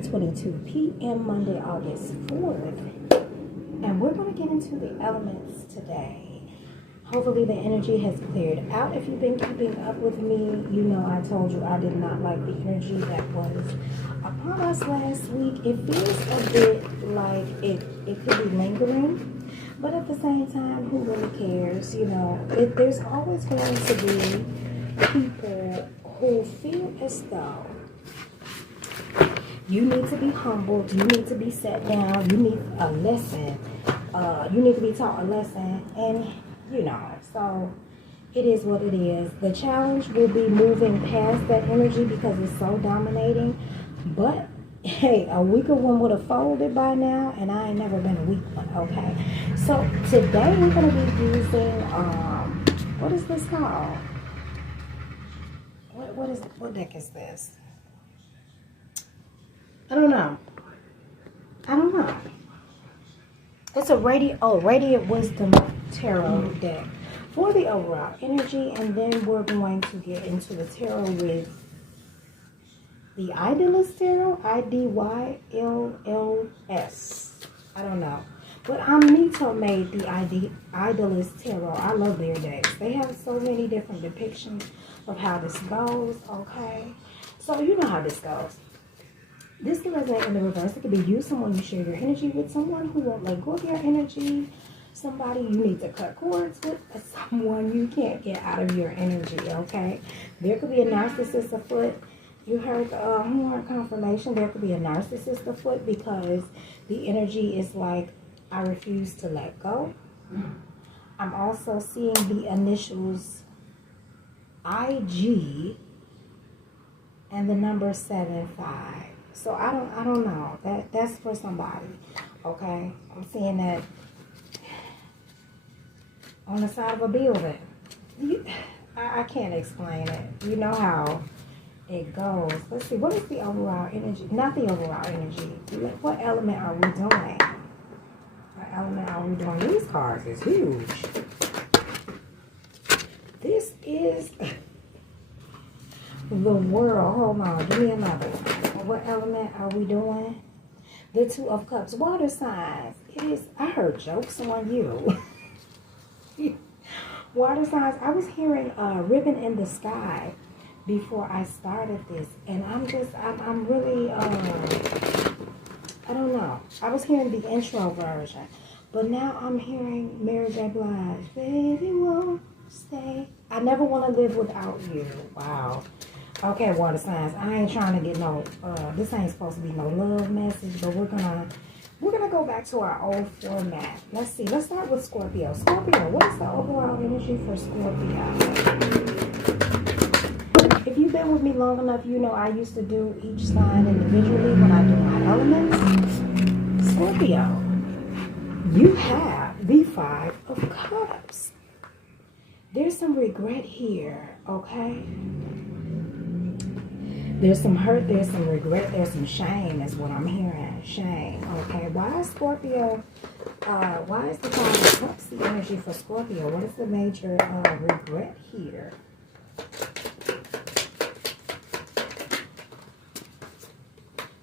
3:22 p.m. Monday, August 4th. And we're going to get into the elements today. Hopefully the energy has cleared out. If you've been keeping up with me, you know I told you I did not like the energy that was upon us last week. It feels a bit like it could be lingering, but at the same time, who really cares? You know, there's always going to be people who feel as though you need to be humbled, you need to be set down, you need a lesson, you need to be taught a lesson, and you know, so it is what it is. The challenge will be moving past that energy because it's so dominating. But hey, a weaker one would have folded by now, and I ain't never been a weak one, okay? So today we're gonna be using what is this called? What deck is this? I don't know. It's a Radiant Wisdom Tarot deck for the overall energy, and then we're going to get into the tarot with the Idyllis Tarot, IDYLLS. I don't know. But Amnito made the Idyllis Tarot. I love their decks. They have so many different depictions of how this goes, okay? So you know how this goes. This can resonate in the reverse. It could be you, someone you share your energy with, someone who won't let go of your energy, somebody you need to cut cords with, or someone you can't get out of your energy, okay? There could be a narcissist afoot. You heard the horn confirmation. There could be a narcissist afoot because the energy is like, I refuse to let go. I'm also seeing the initials IG and the number 75. So I don't know. That's for somebody. Okay? I'm seeing that on the side of a building. I can't explain it. You know how it goes. Let's see. What is the overall energy? Not the overall energy. What element are we doing? What element are we doing? These cards is huge. This is the world. Hold on. Give me another one. What element are we doing? The Two of Cups. Water signs. It is. I heard jokes on you. Water signs. I was hearing Ribbon in the Sky before I started this, and I'm really I don't know. I was hearing the intro version, but now I'm hearing Mary J. Blige. Baby won't stay. I never want to live without you. Wow. Okay, water signs. I ain't trying to get no. This ain't supposed to be no love message, but we're gonna go back to our old format. Let's see. Let's start with Scorpio. Scorpio, what is the overall energy for Scorpio? If you've been with me long enough, you know I used to do each sign individually when I do my elements. Scorpio, you have the Five of Cups. There's some regret here, okay? There's some hurt, there's some regret, there's some shame is what I'm hearing. Shame, okay? Why is Scorpio, why is the Five of Cups the energy for Scorpio? What is the major regret here?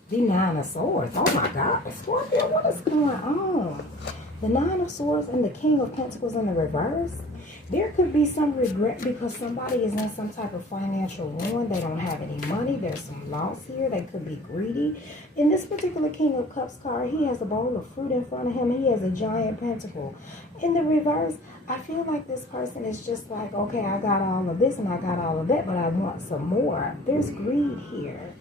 The Nine of Swords. Oh my God. Scorpio, what is going on? The Nine of Swords and the King of Pentacles in the reverse. There could be some regret because somebody is in some type of financial ruin. They don't have any money. There's some loss here. They could be greedy. In this particular King of Cups card, he has a bowl of fruit in front of him. He has a giant pentacle. In the reverse, I feel like this person is just like, okay, I got all of this and I got all of that, but I want some more. There's greed here.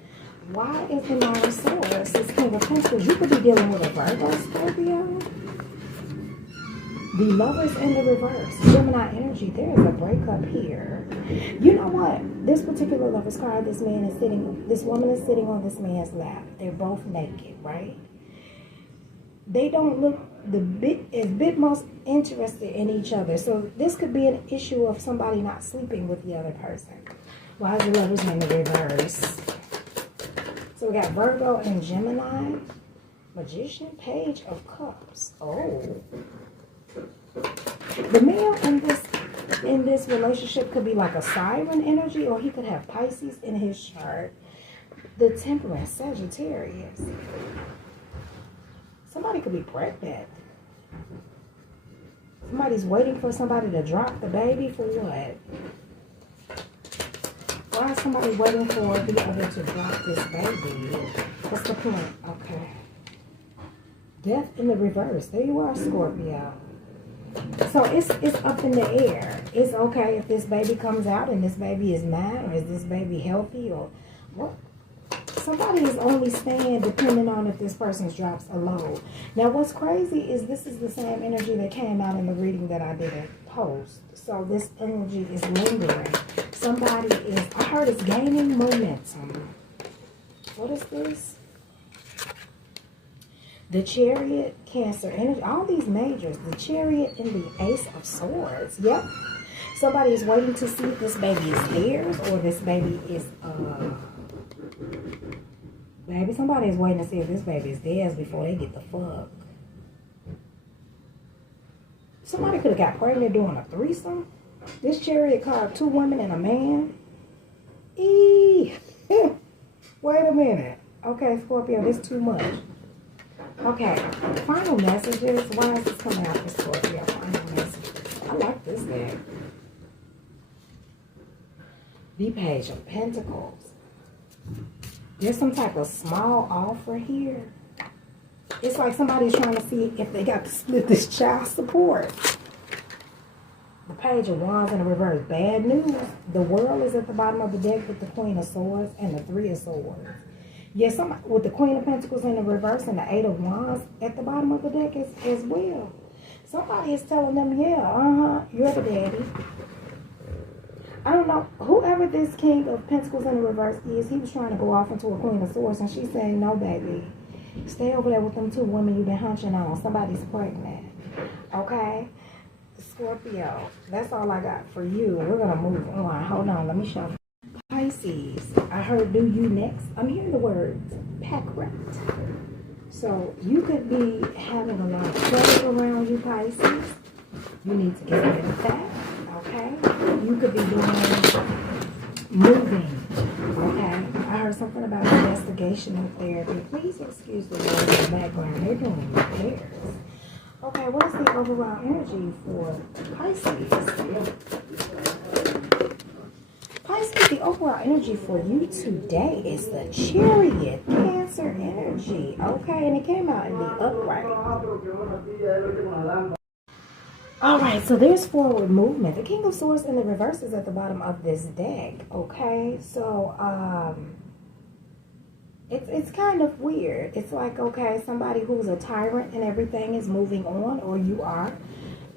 Why is the Nine of Swords this King of Pentacles? You could be dealing with a Virgo, Scorpio. The Lovers in the reverse. Gemini energy. There is a breakup here. You know what? This particular Lover's card, this woman is sitting on this man's lap. They're both naked, right? They don't look bit most interested in each other. So this could be an issue of somebody not sleeping with the other person. Why is the Lovers in the reverse? So we got Virgo and Gemini. Magician, Page of Cups. Oh. The male in this relationship could be like a siren energy, or he could have Pisces in his chart. The Temperance, Sagittarius. Somebody could be pregnant. Somebody's waiting for somebody to drop the baby for what? Why is somebody waiting for the other to drop this baby? What's the point? Okay. Death in the reverse. There you are, Scorpio. So it's up in the air. It's okay if this baby comes out and this baby is mad, or is this baby healthy, or what? Somebody is only staying depending on if this person drops a load. Now, what's crazy is this is the same energy that came out in the reading that I didn't post. So this energy is lingering. Somebody is, I heard it's gaining momentum. What is this? The Chariot, Cancer energy. All these majors. The Chariot and the Ace of Swords. Yep. Somebody is waiting to see if this baby is theirs or this baby is, baby, somebody is waiting to see if this baby is theirs before they get the fuck. Somebody could have got pregnant doing a threesome. This Chariot card, 2 women and a man. Eee. Wait a minute. Okay, Scorpio, this too much. Okay, final messages. Why is this coming out for Scorpio? Final messages. I like this deck. The Page of Pentacles. There's some type of small offer here. It's like somebody's trying to see if they got to split this child support. The Page of Wands in the reverse. Bad news. The World is at the bottom of the deck with the Queen of Swords and the 3 of Swords. Yes, with the Queen of Pentacles in the reverse and the 8 of Wands at the bottom of the deck as well. Somebody is telling them, yeah, you're the daddy. I don't know, whoever this King of Pentacles in the reverse is, he was trying to go off into a Queen of Swords, and she's saying, no, baby. Stay over there with them 2 women you've been hunching on. Somebody's pregnant. Okay? Scorpio, that's all I got for you. We're going to move on. Hold on, let me show you. Pisces, I heard do you next. I'm hearing the words pack rat. So you could be having a lot of trouble around you, Pisces. You need to get rid of that. Okay? You could be doing moving. Okay? I heard something about investigational therapy. Please excuse the noise in the background. They're doing repairs. Okay, what is the overall energy for Pisces? Pisces, the overall energy for you today is the Chariot, Cancer energy. Okay, and it came out in the upright. Alright, so there's forward movement. The King of Swords in the reverse is at the bottom of this deck. Okay, so it's kind of weird. It's like, okay, somebody who's a tyrant and everything is moving on, or you are.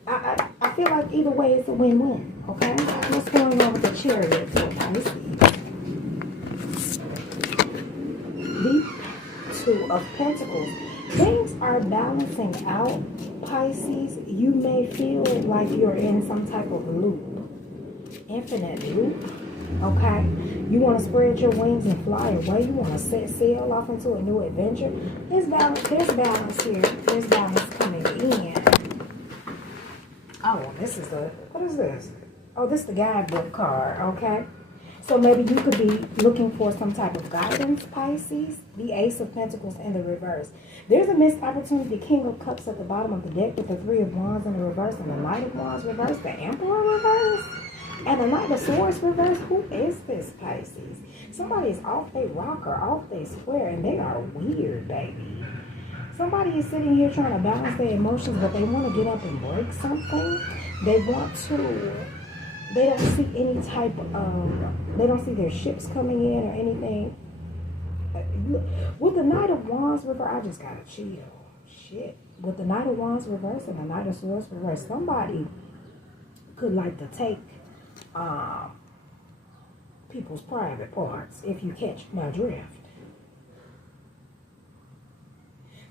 I feel like either way it's a win-win, okay? What's going on with the Chariot for Pisces? The 2 of Pentacles. Things are balancing out, Pisces. You may feel like you're in some type of loop. Infinite loop, okay? You want to spread your wings and fly away. You want to set sail off into a new adventure. There's balance here. There's balance coming in. Oh, this is what is this? Oh, this is the guidebook card, okay? So maybe you could be looking for some type of guidance, Pisces. The Ace of Pentacles in the reverse. There's a missed opportunity. King of Cups at the bottom of the deck with the 3 of Wands in the reverse and the Knight of Wands reverse, the Emperor reverse, and the Knight of Swords reverse. Who is this, Pisces? Somebody is off their rocker, off their square, and they are weird, baby. Somebody is sitting here trying to balance their emotions, but they want to get up and break something. They don't see any type of, they don't see their ships coming in or anything. With the Knight of Wands reverse, I just gotta chill. Shit. With the Knight of Wands reverse and the Knight of Swords reverse, somebody could like to take people's private parts, if you catch my drift.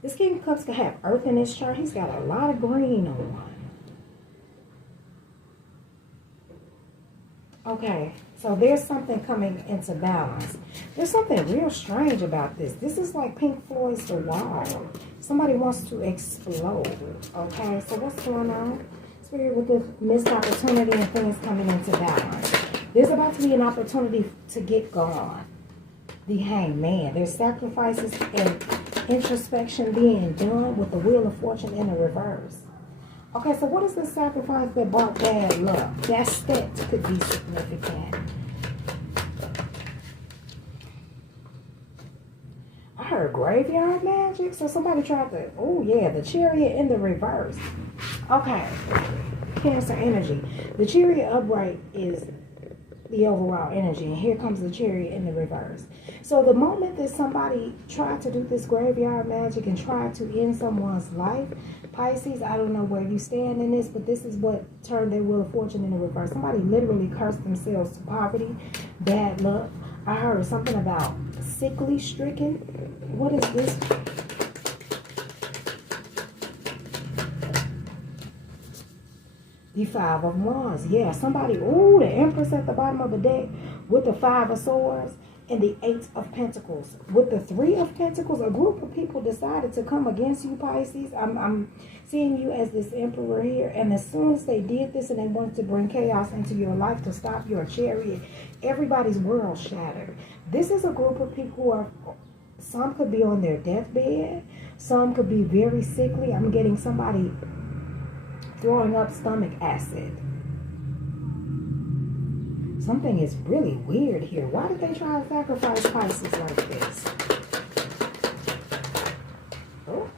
This King of Cups could have Earth in his chart. He's got a lot of green on. Okay, so there's something coming into balance. There's something real strange about this. This is like Pink Floyd's The Wall. Somebody wants to explode. Okay, so what's going on? Spirit, with this missed opportunity and things coming into balance. There's about to be an opportunity to get gone. the Hangman. There's sacrifices and introspection being done with the Wheel of Fortune in the reverse. Okay, so what is the sacrifice that brought bad luck? That step could be significant. I heard graveyard magic. So somebody tried to, oh yeah, the Chariot in the reverse. Okay, Cancer energy. The Chariot upright is the overall energy, and here comes the Chariot in the reverse. So the moment that somebody tried to do this graveyard magic and tried to end someone's life, Pisces, I don't know where you stand in this, but this is what turned their Wheel of Fortune in the reverse. Somebody literally cursed themselves to poverty, bad luck. I heard something about sickly stricken. What is this? The Five of Wands. Yeah, somebody, ooh, the Empress at the bottom of the deck with the Five of Swords and the Eight of Pentacles. With the Three of Pentacles, a group of people decided to come against you, Pisces. I'm seeing you as this Emperor here. And as soon as they did this and they wanted to bring chaos into your life to stop your Chariot, everybody's world shattered. This is a group of people who are, some could be on their deathbed. Some could be very sickly. I'm getting somebody throwing up stomach acid. Something is really weird here. Why did they try to sacrifice Pisces like this? Oh.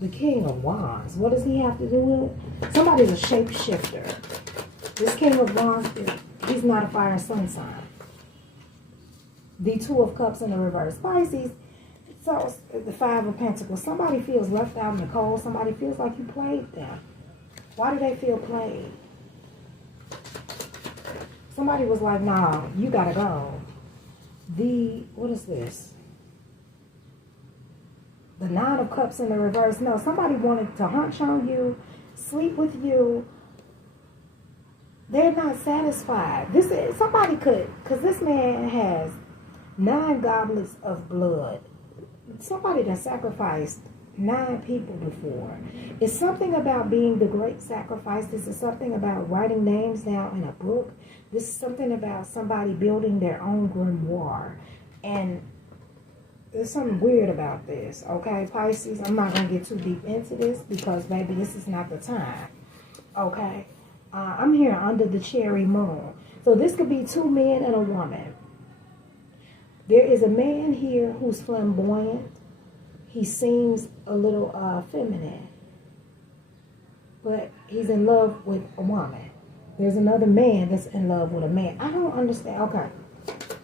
The King of Wands. What does he have to do with it? Somebody's a shapeshifter. This King of Wands, he's not a fire sun sign. The Two of Cups in the reverse. Pisces, so the Five of Pentacles. Somebody feels left out in the cold. Somebody feels like you played them. Why do they feel played? Somebody was like, nah, you gotta go. What is this? The Nine of Cups in the reverse. No, somebody wanted to hunch on you, sleep with you. They're not satisfied. Somebody could, because this man has 9 goblets of blood. Somebody that sacrificed 9 people before. It's something about being the great sacrifice. This is something about writing names down in a book. This is something about somebody building their own grimoire. And there's something weird about this, okay, Pisces? I'm not going to get too deep into this because, baby, this is not the time, okay? I'm here under the cherry moon. So this could be 2 men and a woman. There is a man here who's flamboyant. He seems a little feminine, but he's in love with a woman. There's another man that's in love with a man. I don't understand. Okay,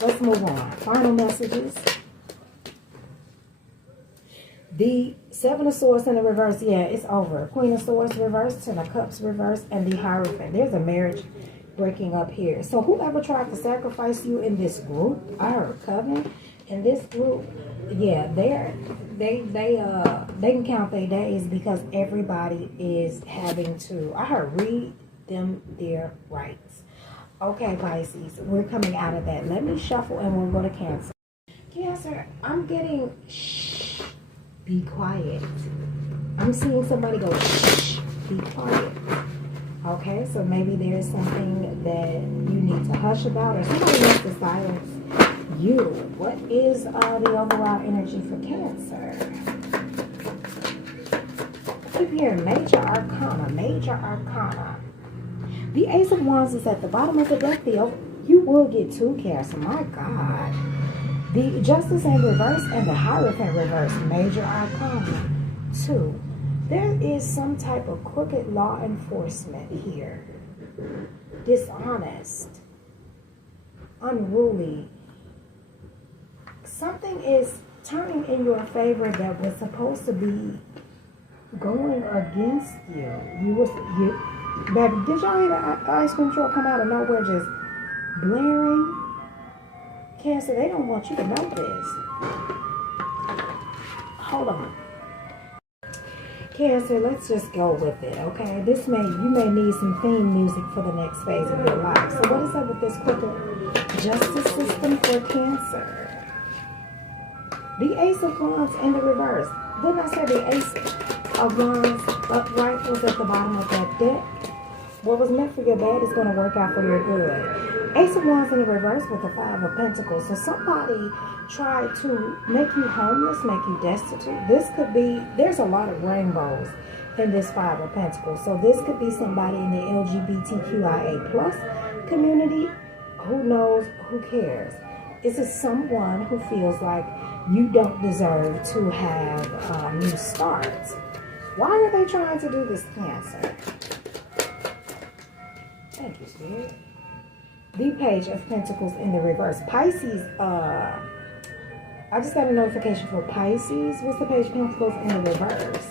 let's move on. Final messages. The Seven of Swords in the reverse. Yeah, it's over. Queen of Swords reverse, Ten of Cups reverse, and the Hierophant. There's a marriage breaking up here. So whoever tried to sacrifice you in this group, I heard coven, in this group, yeah, they can count their days because everybody is having to, I heard, read them their rights. Okay, Pisces, we're coming out of that. Let me shuffle and we'll go to Cancer. Cancer, I'm getting shh, be quiet. I'm seeing somebody go shh, be quiet. Okay, so maybe there's something that you need to hush about, or somebody wants to silence you. What is the overall energy for Cancer? I keep hearing Major Arcana, Major Arcana. The Ace of Wands is at the bottom of the deck. You will get 2, Cancer. My God. The Justice in reverse and the Hierophant reverse. Major Arcana 2. There is some type of crooked law enforcement here. Dishonest. Unruly. Something is turning in your favor that was supposed to be going against you. Baby, did y'all hear the ice cream truck come out of nowhere just blaring? Cancer, they don't want you to know this. Hold on. Cancer, let's just go with it, okay? You may need some theme music for the next phase of your life. So what is up with this crooked justice system for Cancer? The Ace of Wands in the reverse. Didn't I say the Ace of Wands upright was at the bottom of that deck? What was meant for your bad is going to work out for your good. Ace of Wands in the reverse with the Five of Pentacles. So somebody tried to make you homeless, make you destitute. This could be, there's a lot of rainbows in this Five of Pentacles. So this could be somebody in the LGBTQIA plus community. Who knows? Who cares? This is someone who feels like you don't deserve to have new starts. Why are they trying to do this, Cancer? Thank you, Spirit. The Page of Pentacles in the reverse. Pisces, I just got a notification for Pisces. What's the Page of Pentacles in the reverse?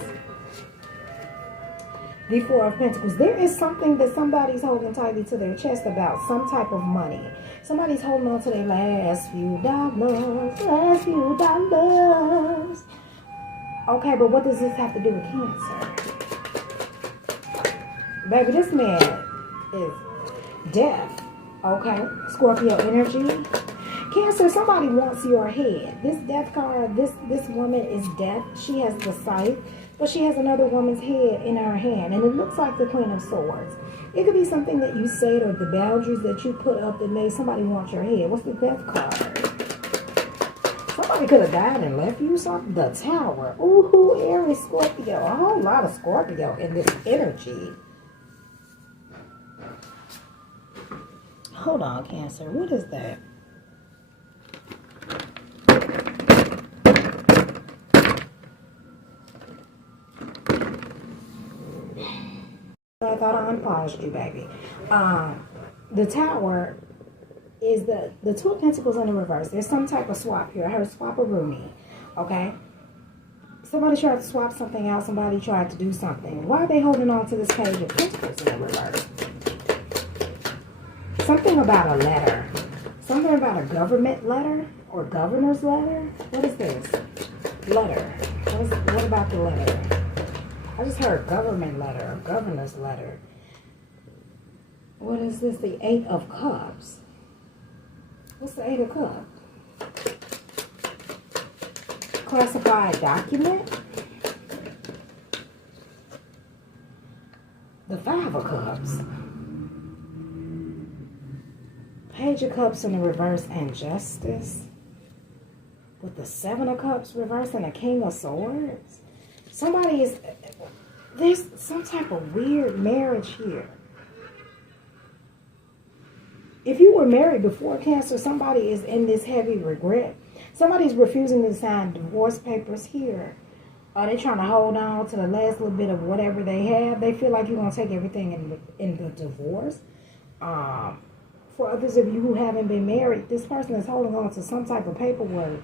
The Four of Pentacles. There is something that somebody's holding tightly to their chest about, some type of money. Somebody's holding on to their last few dollars. Okay, but what does this have to do with Cancer? Baby, this man is death. Okay, Scorpio energy. Cancer, somebody wants your head. This death card, this woman is death. She has the scythe, but she has another woman's head in her hand, and it looks like the Queen of Swords. It could be something that you said or the boundaries that you put up that made somebody want your head. What's the death card? Somebody could have died and left you something. The Tower. Ooh, Aries, Scorpio. A whole lot of Scorpio in this energy. Hold on, Cancer. What is that? I thought I unpaused you, baby. The Tower is the Two of Pentacles in the reverse. There's some type of swap here. I heard swap-a-rooney. Okay? Somebody tried to swap something out. Somebody tried to do something. Why are they holding on to this Page of Pentacles in the reverse? Something about a letter. Something about a government letter or governor's letter. What is this? Letter. What about the letter? I just heard government letter, governor's letter. What is this? The Eight of Cups. What's the Eight of Cups? Classified document. The Five of Cups. Page of Cups in the reverse and Justice. With the Seven of Cups reverse and the King of Swords. Somebody is, there's some type of weird marriage here. If you were married before, Cancer, somebody is in this heavy regret. Somebody's refusing to sign divorce papers here. Are they trying to hold on to the last little bit of whatever they have? They feel like you're going to take everything in the divorce. For others of you who haven't been married, this person is holding on to some type of paperwork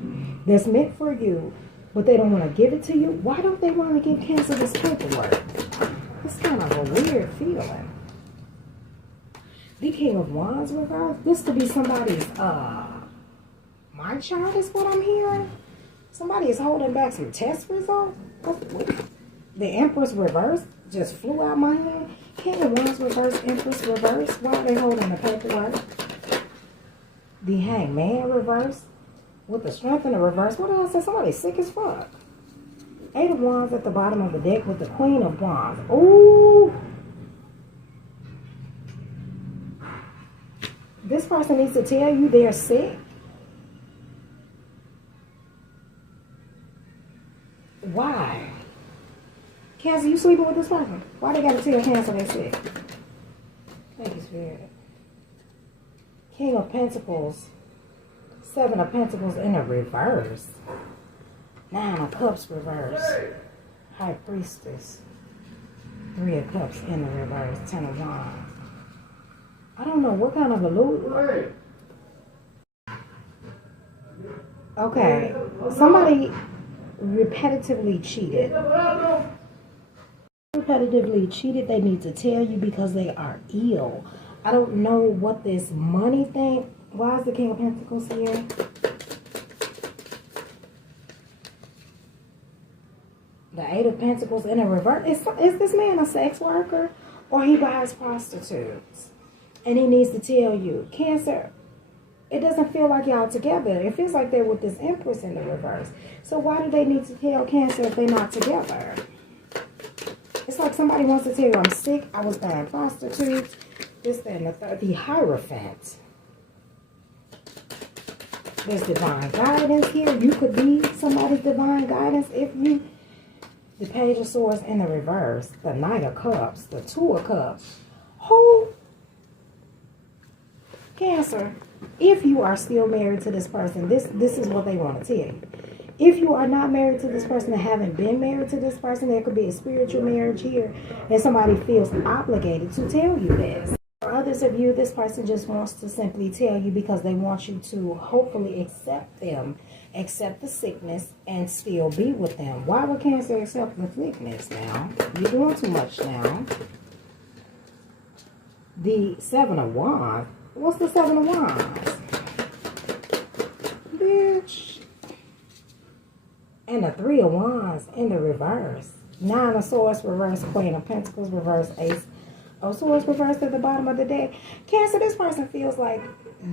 that's meant for you, but they don't want to give it to you. Why don't they want to give Cancer this paperwork? It's kind of a weird feeling. The King of Wands reverse. This could be somebody's, my chart is what I'm hearing. Somebody is holding back some test results. The Empress reverse just flew out my hand. King of Wands reverse, Empress reverse. Why are they holding the paperwork? The Hangman reverse. With the Strength in the reverse. What else? Somebody's sick as fuck. Eight of Wands at the bottom of the deck with the Queen of Wands. Ooh. This person needs to tell you they're sick. Why? Cancer, you sleeping with this person? Why they gotta tell Cancer they're sick? Thank you, Spirit. King of Pentacles. Seven of Pentacles in the reverse. Nine of Cups reverse. High Priestess. Three of Cups in the reverse. Ten of Wands. I don't know what kind of a loot. Okay. Somebody repetitively cheated. Repetitively cheated. They need to tell you because they are ill. I don't know what this money thing. Why is the King of Pentacles here? The Eight of Pentacles in a reverse. Is this man a sex worker? Or he buys prostitutes? And he needs to tell you, Cancer, it doesn't feel like y'all together. It feels like they're with this Empress in the reverse. So why do they need to tell Cancer if they're not together? It's like somebody wants to tell you I'm sick, I was buying prostitutes, this, that, and the third. The Hierophant. There's divine guidance here. You could be somebody's divine guidance if you... The Page of Swords in the reverse. The Knight of Cups. The Two of Cups. Who? Cancer. If you are still married to this person, this is what they want to tell you. If you are not married to this person and haven't been married to this person, there could be a spiritual marriage here. And somebody feels obligated to tell you this. For others of you, this person just wants to simply tell you because they want you to hopefully accept them, accept the sickness, and still be with them. Why would Cancer accept the sickness now? You're doing too much now. The Seven of Wands. What's the Seven of Wands? Bitch. And the Three of Wands in the reverse. Nine of Swords reverse, Queen of Pentacles reverse, Ace of Swords reversed at the bottom of the deck. Cancer, this person feels like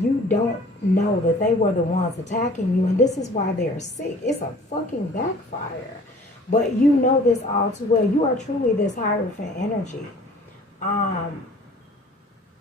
you don't know that they were the ones attacking you, and this is why they're sick. It's a fucking backfire. But you know this all too well. You are truly this Hierophant energy.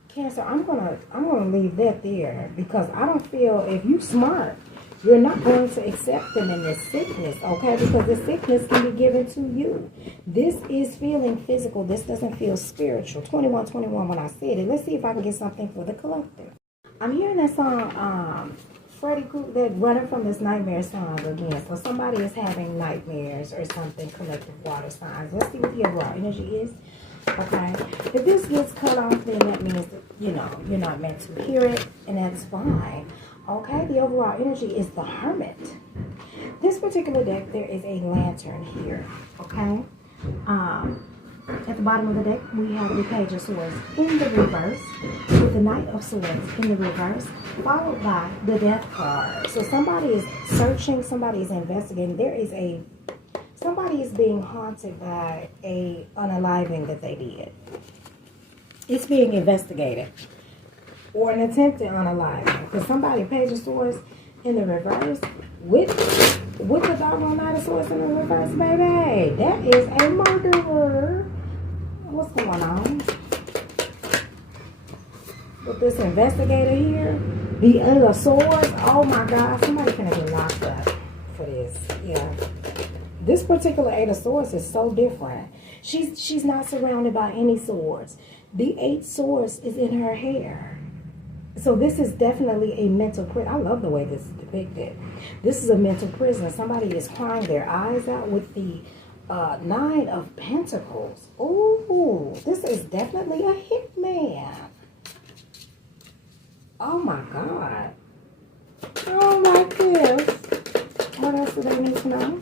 Cancer, I'm gonna leave that there because I don't feel if you smart, you're not going to accept them in this sickness, okay? Because the sickness can be given to you. This is feeling physical. This doesn't feel spiritual. 2121 when I said it. Let's see if I can get something for the collective. I'm hearing that song, Freddie Krueger, that Running from This Nightmare song again. So somebody is having nightmares or something, collective water signs. Let's see what the overall energy is. Okay, if this gets cut off, then that means that, you know, you're not meant to hear it, and that's fine. Okay, the overall energy is the Hermit. This particular deck, there is a lantern here. Okay, at the bottom of the deck, we have the Page of Swords in the reverse, with the Knight of Swords in the reverse, followed by the Death card. So somebody is searching, somebody is investigating. There is a... Somebody is being haunted by a unaliving that they did. It's being investigated. Or an attempted unaliving. Because somebody, Page of Swords in the reverse, with the doggone Knight of Swords in the reverse, baby. That is a murderer. What's going on? With this investigator here, the Eight of Swords. Oh my God, somebody finna get locked up for this. Yeah. This particular Eight of Swords is so different. She's not surrounded by any swords. The 8 swords is in her hair. So this is definitely a mental prison. I love the way this is depicted. This is a mental prison. Somebody is crying their eyes out with the 9 of Pentacles. Ooh, this is definitely a hitman. Oh my God. I don't like this. What else do they need to know?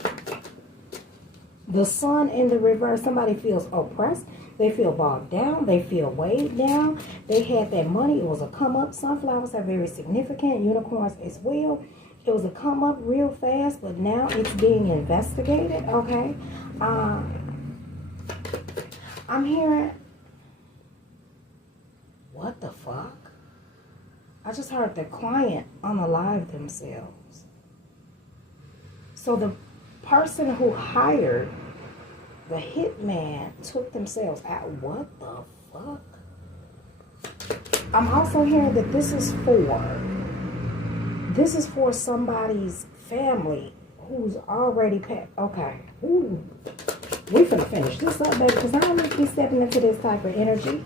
The Sun in the reverse. Somebody feels oppressed. They feel bogged down. They feel weighed down. They had that money. It was a come up. Sunflowers are very significant. Unicorns as well. It was a come up real fast, but now it's being investigated. Okay. I'm hearing... What the fuck? I just heard the client unalive themselves. So the person who hired the hitman took themselves out. What the fuck? I'm also hearing that this is for somebody's family who's already okay. Ooh. We finna finish this up, baby, because I don't need to be stepping into this type of energy.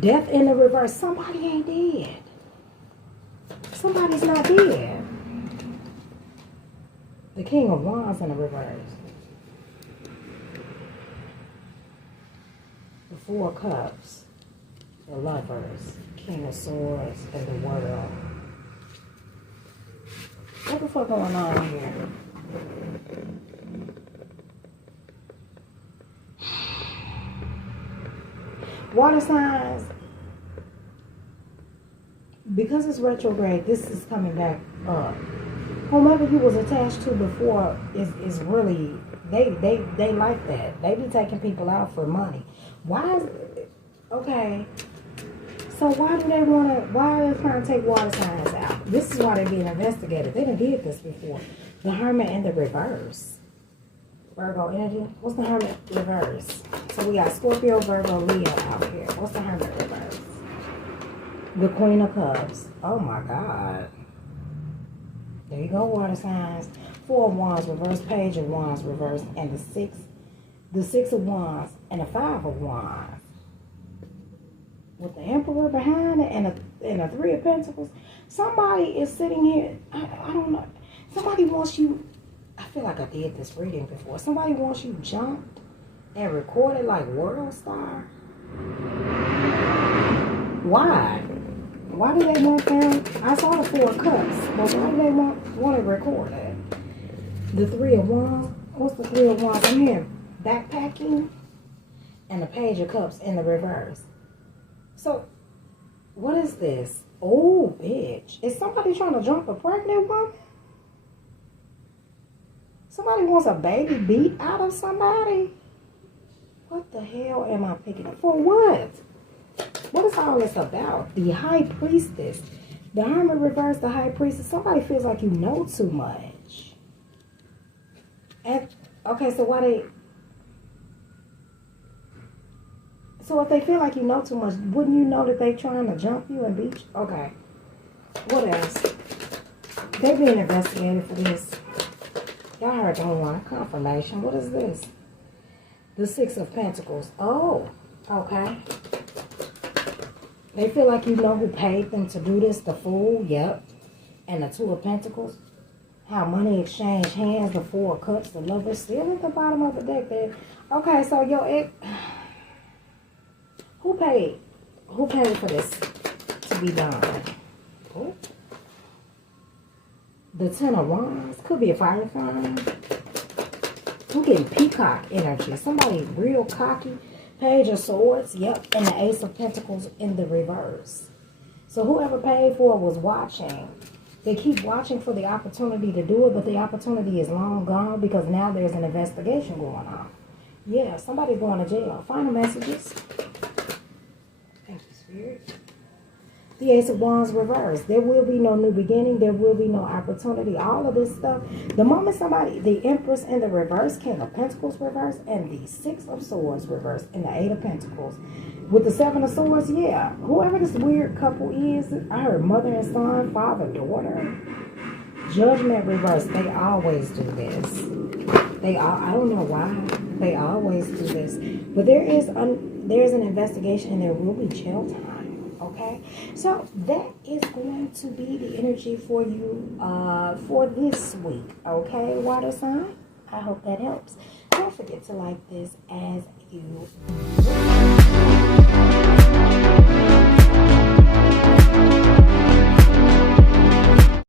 Death in the reverse. Somebody ain't dead. Somebody's not dead. The King of Wands in the reverse. The Four of Cups. The Lovers. King of Swords and the World. What the fuck going on here? Water signs. Because it's retrograde, this is coming back up. Whomever you was attached to before is really, they like that. They be taking people out for money. Why is, okay, so why are they trying to take water signs out? This is why they're being investigated. They done did this before. The Hermit in the reverse. Virgo energy. What's the Hermit reverse? So we got Scorpio, Virgo, Leo out here. What's the Hermit reverse? The Queen of Cups. Oh my God. There you go, water signs. Four of Wands reverse, Page of Wands reverse, and the Six of Wands, and the Five of Wands. With the Emperor behind it and a Three of Pentacles. Somebody is sitting here, I don't know. Somebody wants you, I feel like I did this reading before. Somebody wants you jumped and recorded like World Star. Why? Why do they want them? I saw the Four of Cups, but why do they want to record it? The Three of Wands. What's the Three of Wands? I'm here backpacking, and the Page of Cups in the reverse. So, what is this? Oh, bitch! Is somebody trying to jump a pregnant woman? Somebody wants a baby beat out of somebody? What the hell am I picking up for? What? What is all this about? The High Priestess. The Hermit reverse, the High Priestess. Somebody feels like you know too much. And, okay, so why they... So if they feel like you know too much, wouldn't you know that they trying to jump you and beat you? Okay. What else? They being investigated for this. Y'all heard the one. Confirmation. What is this? The Six of Pentacles. Oh, okay. They feel like you know who paid them to do this. The Fool, yep. And the Two of Pentacles. How money exchanged hands. The Four of Cups. The Lover still at the bottom of the deck there. Okay, so your ex... Who paid? Who paid for this to be done? Oh. The Ten of Wands. Could be a fire sign. I'm getting peacock energy. Somebody real cocky. Page of Swords, yep, and the Ace of Pentacles in the reverse. So whoever paid for it was watching. They keep watching for the opportunity to do it, but the opportunity is long gone because now there's an investigation going on. Yeah, somebody's going to jail. Final messages. Thank you, Spirit. The Ace of Wands reverse. There will be no new beginning. There will be no opportunity. All of this stuff. The moment somebody, the Empress in the reverse, King of Pentacles reverse, and the Six of Swords reverse, and the Eight of Pentacles. With the Seven of Swords, yeah. Whoever this weird couple is, I heard mother and son, father, daughter. Judgment reverse. They always do this. They all, I don't know why. They always do this. But there's an investigation and there will be jail time. Okay, so that is going to be the energy for you for this week. Okay, water sign. I hope that helps. Don't forget to like this as you